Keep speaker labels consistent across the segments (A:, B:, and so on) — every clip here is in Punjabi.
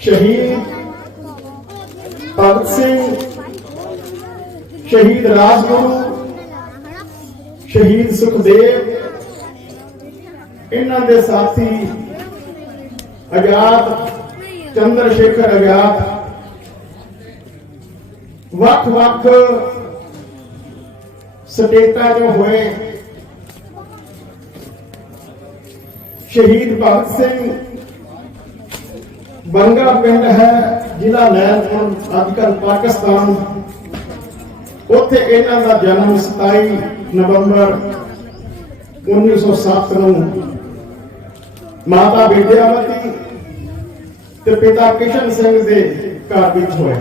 A: ਸ਼ਹੀਦ ਭਗਤ ਸਿੰਘ, ਸ਼ਹੀਦ ਰਾਜਗੁਰੂ, ਸ਼ਹੀਦ ਸੁਖਦੇਵ, ਇਹਨਾਂ ਦੇ ਸਾਥੀ ਆਜ਼ਾਦ ਚੰਦਰ ਸ਼ੇਖਰ ਆਜ਼ਾਦ ਵੱਖ ਵੱਖ ਸਟੇਟਾਂ 'ਚ ਹੋਏ ਸ਼ਹੀਦ ਭਗਤ ਸਿੰਘ ਬੰਗਾ ਪਿੰਡ ਹੈ, ਜ਼ਿਲ੍ਹਾ ਲੈਲਪੁਰ ਅੱਜ ਕੱਲ੍ਹ ਪਾਕਿਸਤਾਨ। ਉੱਥੇ ਇਹਨਾਂ ਦਾ ਜਨਮ 27 ਨਵੰਬਰ 1907 ਨੂੰ ਮਾਤਾ ਵਿਦਿਆਵਤੀ ਤੇ ਪਿਤਾ ਕਿਸ਼ਨ ਸਿੰਘ ਦੇ ਘਰ ਵਿੱਚ ਹੋਇਆ।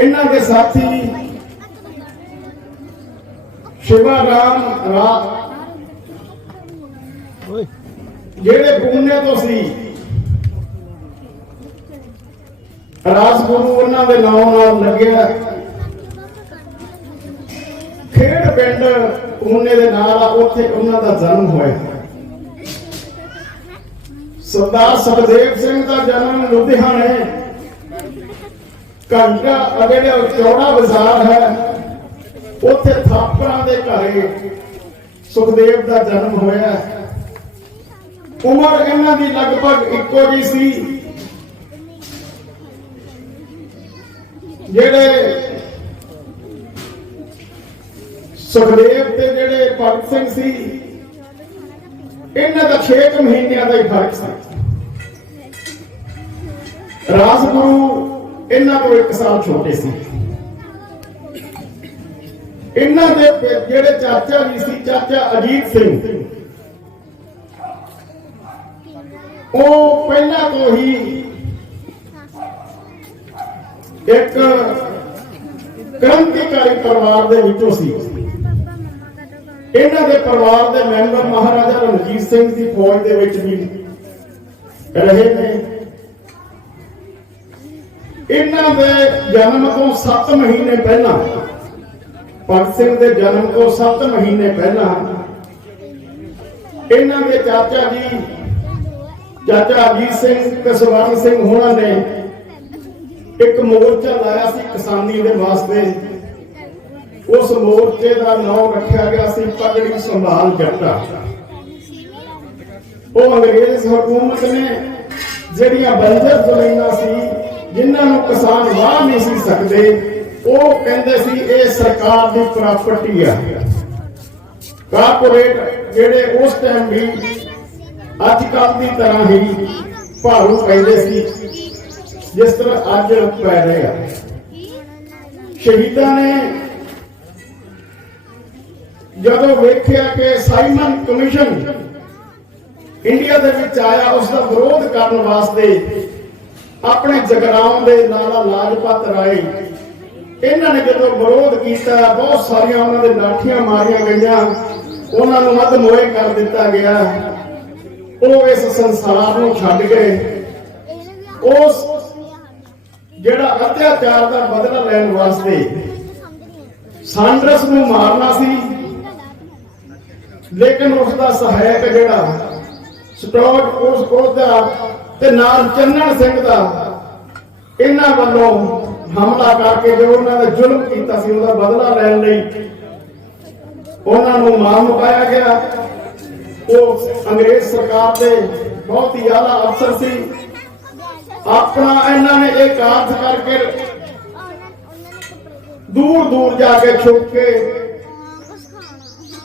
A: ਇਹਨਾਂ ਦੇ ਸਾਥੀ ਸ਼ਿਵਾ ਰਾਮ ਰਾ ਜਿਹੜੇ ਪੂਨੇ ਤੋਂ ਸੀ ਰਾਜਗੁਰੂ ਉਹਨਾਂ ਦੇ ਨਾਮ ਨਾਲ ਲੱਗਿਆ। ਖੇਡ ਪਿੰਡ ਪੂਨੇ ਦੇ ਨਾਲ ਆ, ਉੱਥੇ ਉਹਨਾਂ ਦਾ ਜਨਮ ਹੋਇਆ। ਸਰਦਾਰ ਸੁਖਦੇਵ ਸਿੰਘ ਦਾ ਜਨਮ ਲੁਧਿਆਣੇ। ਘੰਟਾ ਅਗਲੇ ਚੌੜਾ ਬਾਜ਼ਾਰ ਹੈ। ਉੱਥੇ ਥਾਪਰਾਂ ਦੇ ਘਰੇ ਸੁਖਦੇਵ ਦਾ ਜਨਮ ਹੋਇਆ। ਉਮਰ ਇਹਨਾਂ ਦੀ ਲਗਭਗ ਇੱਕੋ ਜੀ ਸੀ। ਜਿਹੜੇ ਸੁਖਦੇਵ ਤੇ ਜਿਹੜੇ ਭਗਤ ਸਿੰਘ ਸੀ, ਇਹਨਾਂ ਦਾ 6 ਮਹੀਨਿਆਂ ਦਾ ਹੀ ਫ਼ਰਕ ਸੀ। ਰਾਜਗੁਰੂ ਇਹਨਾਂ ਤੋਂ 1 ਸਾਲ ਛੋਟੇ ਸੀ। ਇਹਨਾਂ ਦੇ ਜਿਹੜੇ ਚਾਚਾ ਜੀ ਸੀ, ਚਾਚਾ ਅਜੀਤ ਸਿੰਘ, ਉਹ ਪਹਿਲਾਂ ਤੋਂ ਹੀ ਇੱਕ ਕ੍ਰਾਂਤੀਕਾਰੀ ਪਰਿਵਾਰ ਦੇ ਵਿੱਚੋਂ ਸੀ। ਇਹਨਾਂ ਦੇ ਪਰਿਵਾਰ ਦੇ ਮੈਂਬਰ ਮਹਾਰਾਜਾ ਰਣਜੀਤ ਸਿੰਘ ਦੀ ਫੌਜ ਦੇ ਵਿੱਚ ਵੀ ਰਹੇ ਨੇ। ਇਹਨਾਂ ਦੇ ਜਨਮ ਤੋਂ 7 ਮਹੀਨੇ ਪਹਿਲਾਂ, ਭਗਤ ਸਿੰਘ ਦੇ ਜਨਮ ਤੋਂ 7 ਮਹੀਨੇ ਪਹਿਲਾਂ, ਇਹਨਾਂ ਦੇ ਚਾਚਾ ਜੀ, ਚਾਚਾ ਅਜੀਤ ਸਿੰਘ ਤੇ ਸਵਰਨ ਸਿੰਘ ਹੋਣਾ ਨੇ ਇੱਕ ਮੋਰਚਾ ਲਾਇਆ ਸੀ ਕਿਸਾਨੀ ਦੇ ਵਾਸਤੇ। ਉਸ ਮੋਰਚੇ ਦਾ ਨਾਮ ਰੱਖਿਆ ਗਿਆ ਸੀ ਪਗੜੀ ਸੰਭਾਲ ਜੱਟਾ। ਉਹ ਅੰਗਰੇਜ਼ ਹਕੂਮਤ ਨੇ ਜਿਹੜੀਆਂ ਬੰਜਰ ਜ਼ਮੀਨਾਂ ਸੀ, ਜਿਨ੍ਹਾਂ ਨੂੰ ਕਿਸਾਨ ਵਾਹ ਨਹੀਂ ਸੀ ਸਕਦੇ, ਉਹ ਕਹਿੰਦੇ ਸੀ ਇਹ ਸਰਕਾਰ ਦੀ ਪ੍ਰਾਪਰਟੀ ਆ। ਕਾਰਪੋਰੇਟ ਜਿਹੜੇ ਉਸ ਟਾਈਮ ਵੀ ਅੱਜ ਕੱਲ ਦੀ ਤਰ੍ਹਾਂ ਹੀ ਭਾਰੂ ਪੈਂਦੇ ਸੀ। ਜਿਸ ਤਰ੍ਹਾਂ ਅੱਜ ਪੈ ਰਿਹਾ ਸ਼ਹੀਦਾਂ ਨੇ ਜਦੋਂ ਵੇਖਿਆ ਕਿ ਸਾਈਮਨ ਕਮਿਸ਼ਨ ਇੰਡੀਆ ਦੇ ਵਿੱਚ ਆਇਆ ਉਸ ਦਾ ਵਿਰੋਧ ਕਰਨ ਵਾਸਤੇ ਆਪਣੇ ਜਗਰਾਉਂ ਦੇ ਲਾਲਾ ਲਾਜਪਤ ਰਾਏ, ਇਹਨਾਂ ਨੇ ਜਦੋਂ ਵਿਰੋਧ ਕੀਤਾ, ਬਹੁਤ ਸਾਰੀਆਂ ਉਹਨਾਂ ਦੇ ਲਾਠੀਆਂ ਮਾਰੀਆਂ ਗਈਆਂ, ਉਹਨਾਂ ਨੂੰ ਮੱਧ ਮੋਏ ਕਰ ਦਿੱਤਾ ਗਿਆ। ਉਹ ਇਸ ਸੰਸਾਰ ਨੂੰ ਛੱਡ ਗਏ। ਉਸ ਜਿਹੜਾ ਅਤਿਆਚਾਰ ਦਾ ਬਦਲਾ ਲੈਣ ਵਾਸਤੇ ਸਾਂਡਰਸ ਨੂੰ ਮਾਰਨਾ ਸੀ, ਲੇਕਿਨ ਉਸ ਦਾ ਸਹਾਇਕ ਜਿਹੜਾ ਸਟੋਕ ਉਸ ਉਸ ਦਾ ਤੇ ਨਾਲ ਚੰਨਣ ਸਿੰਘ ਦਾ, ਇਹਨਾਂ ਵੱਲੋਂ ਹਮਲਾ ਕਰਕੇ ਜੋ ਉਹਨਾਂ ਦਾ ਜ਼ੁਲਮ ਕੀਤਾ ਸੀ, ਉਹਦਾ ਬਦਲਾ ਲੈਣ ਲਈ ਉਹਨਾਂ ਨੂੰ ਮਾਰ ਮੁਕਾਇਆ ਗਿਆ। ਉਹ ਅੰਗਰੇਜ਼ ਸਰਕਾਰ ਦੇ ਬਹੁਤ ਹੀ ਆਲਾ ਅਫਸਰ ਸੀ। ਆਪਣਾ ਇਹਨਾਂ ਨੇ ਇਹ ਕਾਰਜ ਕਰਕੇ ਦੂਰ ਦੂਰ ਜਾ ਕੇ ਛੁਪ ਕੇ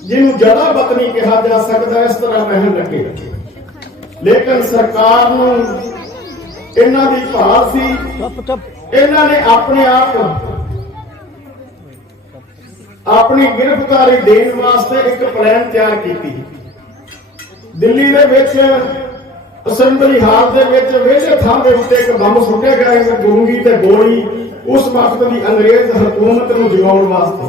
A: ਜਿਹਨੂੰ ਜੜਾ ਬਤਨੀ ਕਿਹਾ ਜਾ ਸਕਦਾ, ਇਸ ਤਰ੍ਹਾਂ ਰਹਿਣ ਲੱਗੇ। ਲੇਕਿਨ ਸਰਕਾਰ ਨੂੰ ਇਹਨਾਂ ਦੀ ਭਾਲ ਸੀ। ਇਹਨਾਂ ਨੇ ਆਪਣੇ ਆਪ ਆਪਣੀ ਗ੍ਰਿਫਤਾਰੀ ਦੇਣ ਵਾਸਤੇ ਇੱਕ ਪਲਾਨ ਤਿਆਰ ਕੀਤੀ। ਦਿੱਲੀ ਦੇ ਵਿੱਚ ਅਸੈਂਬਲੀ ਹਾਲ ਦੇ ਵਿੱਚ ਵਿਹਲੇ ਥਾਂ ਦੇ ਉੱਤੇ ਇੱਕ ਬੰਬ ਸੁੱਟਿਆ ਗਿਆ ਇੱਕ ਗੁਰੂਗੀ ਤੇ ਗੋਲੀ। ਉਸ ਵਕਤ ਦੀ ਅੰਗਰੇਜ਼ ਹਕੂਮਤ ਨੂੰ ਜਗਾਉਣ ਵਾਸਤੇ।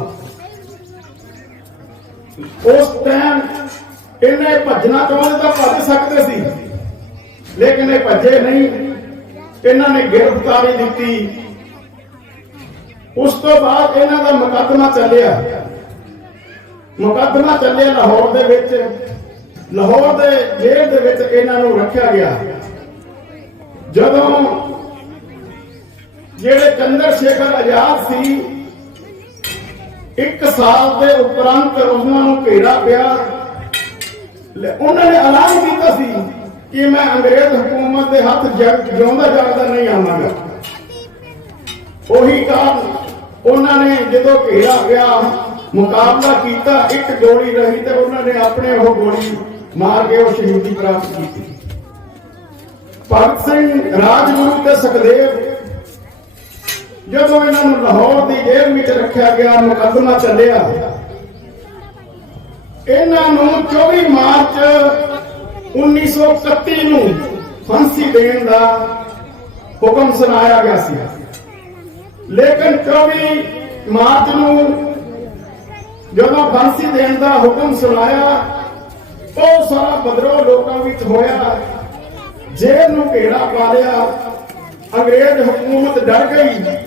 A: ਉਸ ਟਾਈਮ ਇਹਨੇ ਭੱਜਣਾ ਚਾਹੁੰਦੇ ਤਾਂ ਭੱਜ ਸਕਦੇ ਸੀ, ਲੇਕਿਨ ਇਹ ਭੱਜੇ ਨਹੀਂ। ਇਹਨਾਂ ਨੇ ਗ੍ਰਿਫਤਾਰੀ ਦਿੱਤੀ। ਉਸ ਤੋਂ ਬਾਅਦ ਇਹਨਾਂ ਦਾ ਮੁਕੱਦਮਾ ਚੱਲਿਆ। ਮੁਕੱਦਮਾ ਚੱਲਿਆ ਲਾਹੌਰ ਦੇ ਵਿੱਚ। ਲਾਹੌਰ ਦੇ ਜੇਲ੍ਹ ਦੇ ਵਿੱਚ ਇਹਨਾਂ ਨੂੰ ਰੱਖਿਆ ਗਿਆ। ਜਦੋਂ ਜਿਹੜੇ ਚੰਦਰ ਸ਼ੇਖਰ ਆਜ਼ਾਦ ਸੀ, ਇੱਕ ਸਾਲ ਦੇ ਉਪਰੰਤ ਉਹਨਾਂ ਨੂੰ ਘੇਰਾ ਪਿਆ। ਉਹਨਾਂ ਨੇ ਐਲਾਨ ਕੀਤਾ ਸੀ ਕਿ ਮੈਂ ਅੰਗਰੇਜ਼ ਹਕੂਮਤ ਦੇ ਹੱਥ ਜਿਉਂਦਾ ਜਾਗਦਾ ਨਹੀਂ ਆਵਾਂਗਾ। ਉਹੀ ਕਾਰਨ ਉਹਨਾਂ ਨੇ ਜਦੋਂ ਘੇਰਾ ਪਿਆ, ਮੁਕਾਬਲਾ ਕੀਤਾ, ਇੱਕ ਗੋਲੀ ਰਹੀ ਤੇ ਉਹਨਾਂ ਨੇ ਆਪਣੇ ਉਹ ਗੋਲੀ ਮਾਰ ਕੇ ਉਹ ਸ਼ਹੀਦੀ ਪ੍ਰਾਪਤ ਕੀਤੀ। ਭਗਤ ਸਿੰਘ ਰਾਜਗੁਰੂ ਤੇ ਸੁਖਦੇਵ, ਜਦੋਂ ਇਹਨਾਂ ਨੂੰ ਲਾਹੌਰ ਦੀ ਜੇਲ੍ਹ ਵਿੱਚ ਰੱਖਿਆ ਗਿਆ, ਮੁਕੱਦਮਾ ਚੱਲਿਆ। ਇਹਨਾਂ ਨੂੰ 24 ਮਾਰਚ 1931 ਨੂੰ ਫਾਂਸੀ ਦੇਣ ਦਾ ਹੁਕਮ ਸੁਣਾਇਆ ਗਿਆ ਸੀ। ਲੇਕਿਨ 24 ਮਾਰਚ ਨੂੰ ਜਦੋਂ ਫਾਂਸੀ ਦੇਣ ਦਾ ਹੁਕਮ ਸੁਣਾਇਆ ਬਹੁਤ ਸਾਰਾ ਬਦਰੋ ਲੋਕਾਂ ਵਿੱਚ ਹੋਇਆ। ਜੇਲ੍ਹ ਨੂੰ ਘੇਰਾ ਪਾ ਲਿਆ। ਅੰਗਰੇਜ਼ ਹਕੂਮਤ ਡਰ ਗਈ।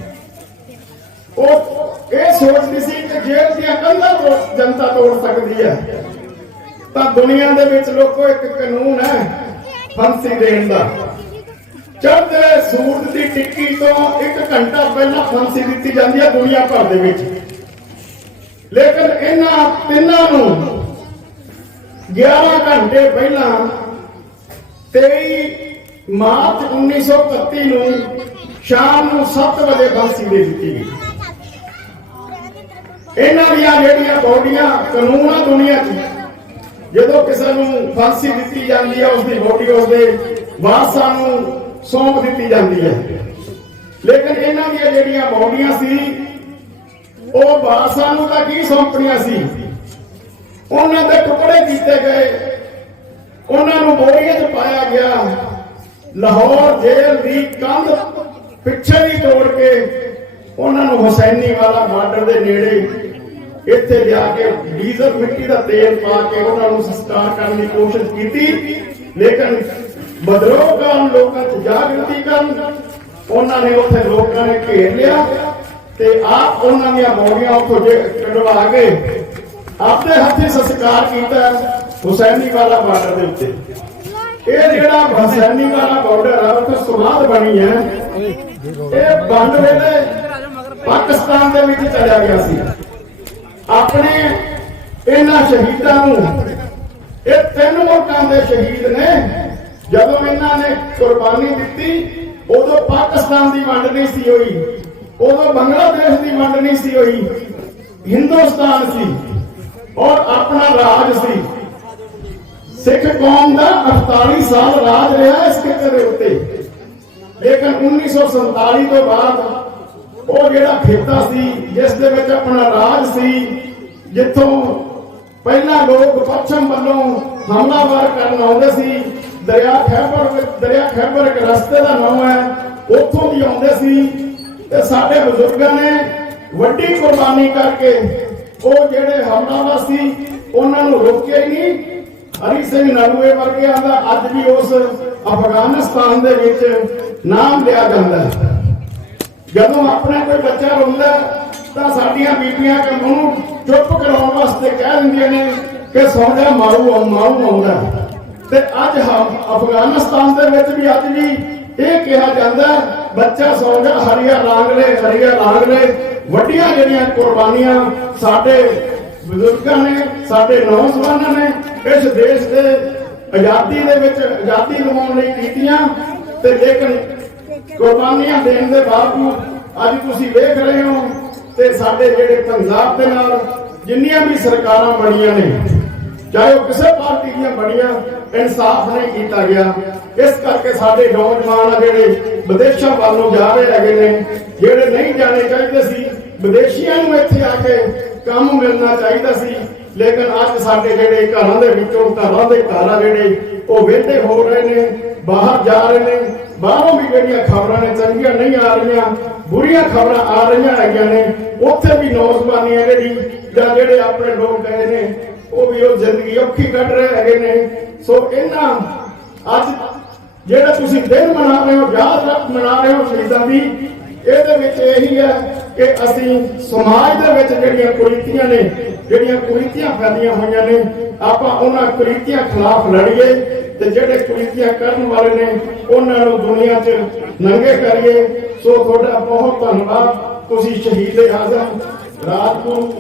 A: ਉਹ ਇਹ ਸੋਚਦੀ ਸੀ ਕਿ ਜੇਲ੍ਹ ਦੀਆਂ ਕੰਧਾਂ ਜਨਤਾ ਤੋੜ ਸਕਦੀ ਹੈ। ਤਾਂ ਦੁਨੀਆ ਦੇ ਵਿੱਚ ਲੋਕੋ ਇੱਕ ਕਾਨੂੰਨ ਹੈ, ਫਾਂਸੀ ਦੇਣ ਦਾ। ਚੜ੍ਹਦੇ ਸੂਰਜ ਦੀ ਟਿੱਕੀ ਤੋਂ ਇੱਕ ਘੰਟਾ ਪਹਿਲਾਂ ਫਾਂਸੀ ਦਿੱਤੀ ਜਾਂਦੀ ਹੈ ਦੁਨੀਆ ਭਰ ਦੇ ਵਿੱਚ। ਲੇਕਿਨ ਇਹਨਾਂ ਤਿੰਨਾਂ ਨੂੰ 11 ਘੰਟੇ ਪਹਿਲਾਂ 23 ਮਾਰਚ 1931 ਨੂੰ ਸ਼ਾਮ ਨੂੰ 7 ਵਜੇ ਫਾਂਸੀ ਦੇ ਦਿੱਤੀ ਗਈ। ਇਹਨਾਂ ਦੀਆਂ ਜਿਹੜੀਆਂ ਬੋਡੀਆਂ ਕਾਨੂੰਨ ਆ ਦੁਨੀਆ 'ਚ ਜਦੋਂ ਕਿਸੇ ਨੂੰ ਫਾਂਸੀ ਦਿੱਤੀ ਜਾਂਦੀ ਹੈ ਉਸ ਦੀ ਬੋਡੀ ਉਸਦੇ ਵਾਰਸਾਂ ਨੂੰ ਸੌਂਪ ਦਿੱਤੀ ਜਾਂਦੀ ਹੈ ਲੇਕਿਨ ਇਹਨਾਂ ਦੀਆਂ ਜਿਹੜੀਆਂ ਬੋਡੀਆਂ ਸੀ, ਉਹ ਵਾਰਸਾਂ ਨੂੰ ਤਾਂ ਕੀ ਸੌਂਪਣੀਆਂ ਸੀ? ਉਹਨਾਂ ਦੇ ਟੁਕੜੇ ਕੀਤੇ ਗਏ। ਉਹਨਾਂ ਨੂੰ ਬੋਰੀਆਂ 'ਚ ਪਾਇਆ ਗਿਆ। ਲਾਹੌਰ ਜੇਲ੍ਹ ਦੀ ਕੰਧ ਪਿੱਛੇ ਵੀ ਤੋੜ ਕੇ ਉਹਨਾਂ ਨੂੰ ਹੁਸੈਨੀ ਵਾਲਾ ਬਾਰਡਰ ਦੇ ਨੇੜੇ ਇੱਥੇ ਲਿਆ ਕੇ ਡੀਜ਼ਲ ਮਿੱਟੀ ਦਾ ਤੇਲ ਪਾ ਕੇ ਉਹਨਾਂ ਨੂੰ ਸੰਸਕਾਰ ਕਰਨ ਦੀ ਕੋਸ਼ਿਸ਼ ਕੀਤੀ। ਲੇਕਿਨ ਬਦਰੋਹ ਕਰਨ ਲੋਕਾਂ 'ਚ ਜਾਗਰਤੀ ਕਰਨ ਉਹਨਾਂ ਨੇ ਉੱਥੇ ਲੋਕਾਂ ਨੇ ਘੇਰ ਲਿਆ ਤੇ ਆਪ ਉਹਨਾਂ ਦੀਆਂ ਬੋਰੀਆਂ ਉੱਥੋਂ ਕਢਵਾ ਕੇ ਆਪਣੇ ਹੱਥੀਂ ਸੰਸਕਾਰ ਕੀਤਾ ਹੁਸੈਨੀ ਵਾਲਾ ਬਾਰਡਰ ਦੇ ਉੱਤੇ। ਇਹ ਜਿਹੜਾ ਹੁਸੈਨੀ ਵਾਲਾ ਬਾਰਡਰ ਆ ਉੱਥੇ ਸੁਨਾਦ ਬਣੀ ਹੈ। ਇਹ ਬੰਦ ਵੇਲੇ ਪਾਕਿਸਤਾਨ ਦੇ ਵਿੱਚ ਚਲਿਆ ਗਿਆ ਸੀ। ਆਪਣੇ ਇਹਨਾਂ ਸ਼ਹੀਦਾਂ ਨੂੰ, ਇਹ ਤਿੰਨ ਮੁਲਕਾਂ ਦੇ ਸ਼ਹੀਦ ਨੇ। ਜਦੋਂ ਇਹਨਾਂ ਨੇ ਕੁਰਬਾਨੀ ਦਿੱਤੀ, ਉਦੋਂ ਪਾਕਿਸਤਾਨ ਦੀ ਵੰਡ ਨਹੀਂ ਸੀ ਹੋਈ। ਉਦੋਂ ਬੰਗਲਾਦੇਸ਼ ਦੀ ਵੰਡ ਨਹੀਂ ਸੀ ਹੋਈ। ਹਿੰਦੁਸਤਾਨ ਸੀ। ਔਰ ਆਪਣਾ ਰਾਜ ਸੀ। ਸਿੱਖ ਕੌਮ ਦਾ 48 ਸਾਲ ਰਾਜ ਰਿਹਾ ਇਸ ਖੇਤਰ ਦੇ ਉੱਤੇ। ਲੇਕਿਨ 1947 ਤੋਂ ਬਾਅਦ ਉਹ ਜਿਹੜਾ ਖੇਤਾ ਸੀ, ਜਿਸ ਦੇ ਵਿੱਚ ਆਪਣਾ ਰਾਜ ਸੀ, ਜਿੱਥੋਂ ਪਹਿਲਾਂ ਲੋਕ ਪੱਛਮ ਵੱਲੋਂ ਹਮਲਾਵਰ ਕਰਨ ਆਉਂਦੇ ਸੀ, ਦਰਿਆ ਖੈਬਰ ਦਰਿਆ ਖੈਬਰ ਇੱਕ ਰਸਤੇ ਦਾ ਨਾਮ ਹੈ, ਉੱਥੋਂ ਦੀ ਆਉਂਦੇ ਸੀ। ਤੇ ਸਾਡੇ ਬਜ਼ੁਰਗਾਂ ਨੇ ਵੱਡੀ ਕੁਰਬਾਨੀ ਕਰਕੇ ਉਹ ਜਿਹੜੇ ਹਮਲਾਵਰ ਸੀ, ਉਹਨਾਂ ਨੂੰ ਰੋਕਿਆ ਹੀ ਨਹੀਂ। ਹਰੀ ਸਿੰਘ ਨਲੂਏ ਵਰਗਿਆਂ ਦਾ ਅੱਜ ਵੀ ਉਸ ਅਫਗਾਨਿਸਤਾਨ ਦੇ ਵਿੱਚ ਨਾਮ ਲਿਆ ਜਾਂਦਾ ਹੈ। ਜਦੋਂ ਆਪਣਾ ਕੋਈ ਬੱਚਾ ਰੋਂਦਾ ਤਾਂ ਸਾਡੀਆਂ ਬੀਬੀਆਂ ਕਿ ਉਹਨੂੰ ਚੁੱਪ ਕਰਾਉਣ ਵਾਸਤੇ ਕਹਿ ਦਿੰਦੀਆਂ ਨੇ ਕਿ ਸੌਂ ਜਾ, ਮਾਰੂ ਮਾਰੂ ਆਉਂਦਾ ਤੇ ਅੱਜ ਹਮ ਅਫਗਾਨਿਸਤਾਨ ਦੇ ਵਿੱਚ ਵੀ ਅੱਜ ਵੀ ਇਹ ਕਿਹਾ ਜਾਂਦਾ ਬੱਚਾ ਸੌਂ ਜਾ, ਹਰੀਆ ਲਾਂਗ ਹਰੀਆ ਲਾਂਗ ਵੱਡੀਆਂ ਜਿਹੜੀਆਂ ਕੁਰਬਾਨੀਆਂ ਸਾਡੇ ਬਜ਼ੁਰਗਾਂ ਨੇ, ਸਾਡੇ ਨੌਜਵਾਨਾਂ ਨੇ ਇਸ ਦੇਸ਼ ਦੇ ਆਜ਼ਾਦੀ ਦੇ ਵਿੱਚ ਆਜ਼ਾਦੀ ਲਵਾਉਣ ਲਈ ਕੀਤੀਆਂ ਤੇ ਲੇਕਿਨ ਕੁਰਬਾਨੀਆਂ ਦੇਣ ਦੇ ਬਾਵਜੂਦ ਅੱਜ ਤੁਸੀਂ ਵੇਖ ਰਹੇ ਹੋ ਤੇ ਸਾਡੇ ਜਿਹੜੇ ਪੰਜਾਬ ਦੇ ਨਾਲ ਜਿੰਨੀਆਂ ਵੀ ਸਰਕਾਰਾਂ ਬਣੀਆਂ ਨੇ ਚਾਹੇ ਉਹ ਕਿਸੇ ਪਾਰਟੀ ਦੀਆਂ ਬਣੀਆਂ, ਇਨਸਾਫ ਨਹੀਂ ਕੀਤਾ ਗਿਆ। ਇਸ ਕਰਕੇ ਸਾਡੇ ਨੌਜਵਾਨ ਆ ਜਿਹੜੇ ਵਿਦੇਸ਼ਾਂ ਵੱਲ ਨੂੰ ਜਾ ਰਹੇ ਹੈਗੇ ਨੇ, ਜਿਹੜੇ ਨਹੀਂ ਜਾਣੇ ਚਾਹੀਦੇ ਸੀ, ਵਿਦੇਸ਼ੀਆਂ ਨੂੰ ਇੱਥੇ ਆ ਕੇ ਕੰਮ ਮਿਲਣਾ ਚਾਹੀਦਾ ਸੀ। ਲੇਕਿਨ ਅੱਜ ਸਾਡੇ ਜਿਹੜੇ ਘਰਾਂ ਦੇ ਵਿੱਚੋਂ ਘਰਾਂ ਦੇ ਘਰ ਆ ਜਿਹੜੇ, ਉਹ ਵਿਹਲੇ ਹੋ ਰਹੇ ਨੇ, ਬਾਹਰ ਜਾ ਰਹੇ ਨੇ। ਬਾਹਰੋਂ ਵੀ ਜਿਹੜੀਆਂ ਖਬਰਾਂ ਨੇ, ਚੰਗੀਆਂ ਨਹੀਂ ਆ ਰਹੀਆਂ, ਬੁਰੀਆਂ ਖਬਰਾਂ ਆ ਰਹੀਆਂ ਹੈਗੀਆਂ ਨੇ। ਉੱਥੇ ਵੀ ਨੌਜਵਾਨੀ ਹੈ ਜਿਹੜੀ, ਜਾਂ ਜਿਹੜੇ ਆਪਣੇ ਲੋਕ ਗਏ ਨੇ ਉਹ ਵੀ ਉਹ ਜ਼ਿੰਦਗੀ ਔਖੀ ਕੱਢ ਰਹੇ ਹੈਗੇ ਨੇ। ਸੋ ਇਹਨਾਂ, ਅੱਜ ਜਿਹੜਾ ਤੁਸੀਂ ਦਿਨ ਮਨਾ ਰਹੇ ਹੋ ਯਾਦ ਰੱਖ ਮਨਾ ਰਹੇ ਹੋ ਸ਼ਹੀਦਾਂ ਦੀ, ਇਹਦੇ ਵਿੱਚ ਇਹੀ ਹੈ ਕਿ ਅਸੀਂ ਸਮਾਜ ਦੇ ਵਿੱਚ ਜਿਹੜੀਆਂ ਕੁਰੀਤੀਆਂ ਨੇ, ਜਿਹੜੀਆਂ ਕੁਰੀਤੀਆਂ ਫੈਲੀਆਂ ਹੋਈਆਂ ਨੇ, ਆਪਾਂ ਉਹਨਾਂ ਕੁਰੀਤੀਆਂ ਖਿਲਾਫ ਲੜੀਏ ਤੇ ਜਿਹੜੇ ਕੁਰੀਤੀਆਂ ਕਰਨ ਵਾਲੇ ਨੇ, ਉਹਨਾਂ ਨੂੰ ਦੁਨੀਆ 'ਚ ਨੰਗੇ ਕਰੀਏ। ਸੋ ਤੁਹਾਡਾ ਬਹੁਤ ਧੰਨਵਾਦ। ਤੁਸੀਂ ਸ਼ਹੀਦ ਆਜ਼ਮ ਰਾਜਗੁਰੂ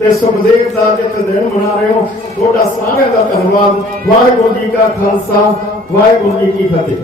A: ਤੇ ਸੁਖਦੇਵ ਦਾ ਜਿੱਥੇ ਦਿਨ ਮਨਾ ਰਹੇ ਹੋ। ਤੁਹਾਡਾ ਸਾਰਿਆਂ ਦਾ ਧੰਨਵਾਦ। ਵਾਹਿਗੁਰੂ ਜੀ ਕਾ ਖਾਲਸਾ, ਵਾਹਿਗੁਰੂ ਜੀ ਕੀ ਫਤਿਹ।